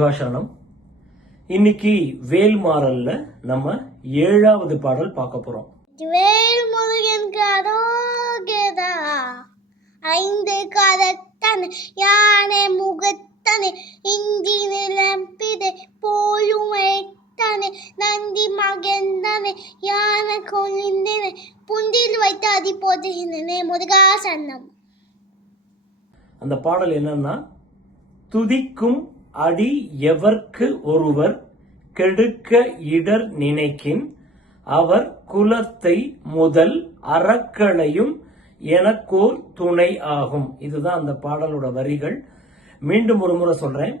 முருகாசரணம். இன்னைக்கு வேல்மாறல்ல நம்ம 7வது பாடல் பார்க்க போறோம். வேல் முருகனுக்கு அரோகரா, ஐந்து கரத்தன் யானை முகத்தனை, இஞ்சி நிலம்பிதை போலும் எத்தனை, நந்தி மகந்தனை யானை கொழிந்தனை, புந்தில் வைத்து அதி போதுகின்றனே. முருகாசரணம். அந்த பாடல் என்னன்னா, துதிக்கும் அடி எவர்க்கு ஒருவர் கெடுக்க இடர் நினைக்கின், அவர் குலத்தை முதல் அறக்களையும் எனக்கோர் துணை ஆகும். இதுதான் அந்த பாடலோட வரிகள். மீண்டும் ஒரு முறை சொல்றேன்.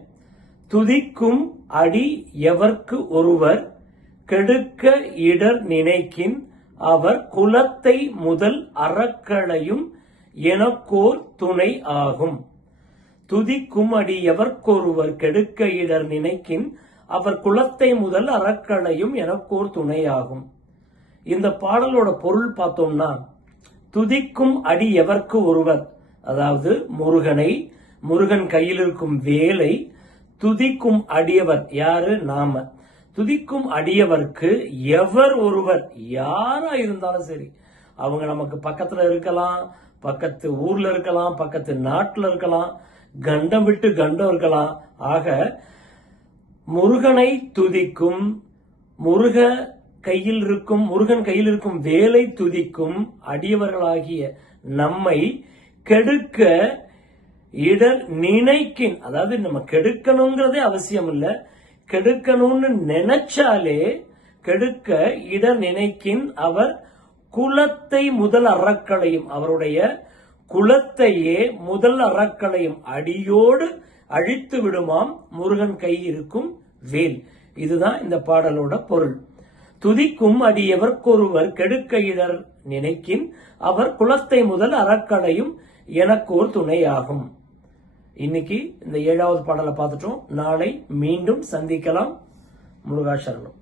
துதிக்கும் அடி எவர்க்கு ஒருவர் கெடுக்க இடர் நினைக்கின், அவர் குலத்தை முதல் அறக்களையும் எனக்கோர் துணை ஆகும். துதிக்கும் அடி எவர்க்கொருவர் கெடுக்க இடர் நினைக்கின், அவர் குலத்தை முதல் அறக்களையும் எனக்கோர் துணையாகும். இந்த பாடலோட பொருள் பார்த்தோம்னா, துதிக்கும் அடி எவர்க்கு ஒருவர், அதாவது முருகனை, முருகன் கையில் இருக்கும் வேலை துதிக்கும் அடியவர் யாரு? நாம. துதிக்கும் அடியவர்க்கு எவர் ஒருவர், யாரா இருந்தாலும் சரி, அவங்க நமக்கு பக்கத்துல இருக்கலாம், பக்கத்து ஊர்ல இருக்கலாம், பக்கத்து நாட்டுல இருக்கலாம், கண்டம் விட்டு கண்டம் இருக்கலாம். ஆக முருகனை துதிக்கும், முருகன் கையில் இருக்கும் வேலை துதிக்கும் அடியவர்களாகிய நம்மை கெடுக்க இடர் நினைக்கின், அதாவது நம்ம கெடுக்கணுங்கிறதே அவசியம் இல்ல, கெடுக்கணும்னு நினைச்சாலே கெடுக்க இடர் நினைக்கின், அவர் குலத்தை முதல் அறக்களையும், அவருடைய குலத்தையே முதல் அறக்களையும் அடியோடு அழித்து விடுமாம் முருகன் கை இருக்கும் வேல். இதுதான் இந்த பாடலோட பொருள். துதிக்கும் அடி எவர்க்கொருவர் கெடுக்க இடர் நினைக்கின், அவர் குலத்தை முதல் அறக்களையும் எனக்கோர் துணையாகும். இன்னைக்கு இந்த 7வது பாடலை பார்த்துட்டோம். நாளை மீண்டும் சந்திக்கலாம். முருகாசரணம்.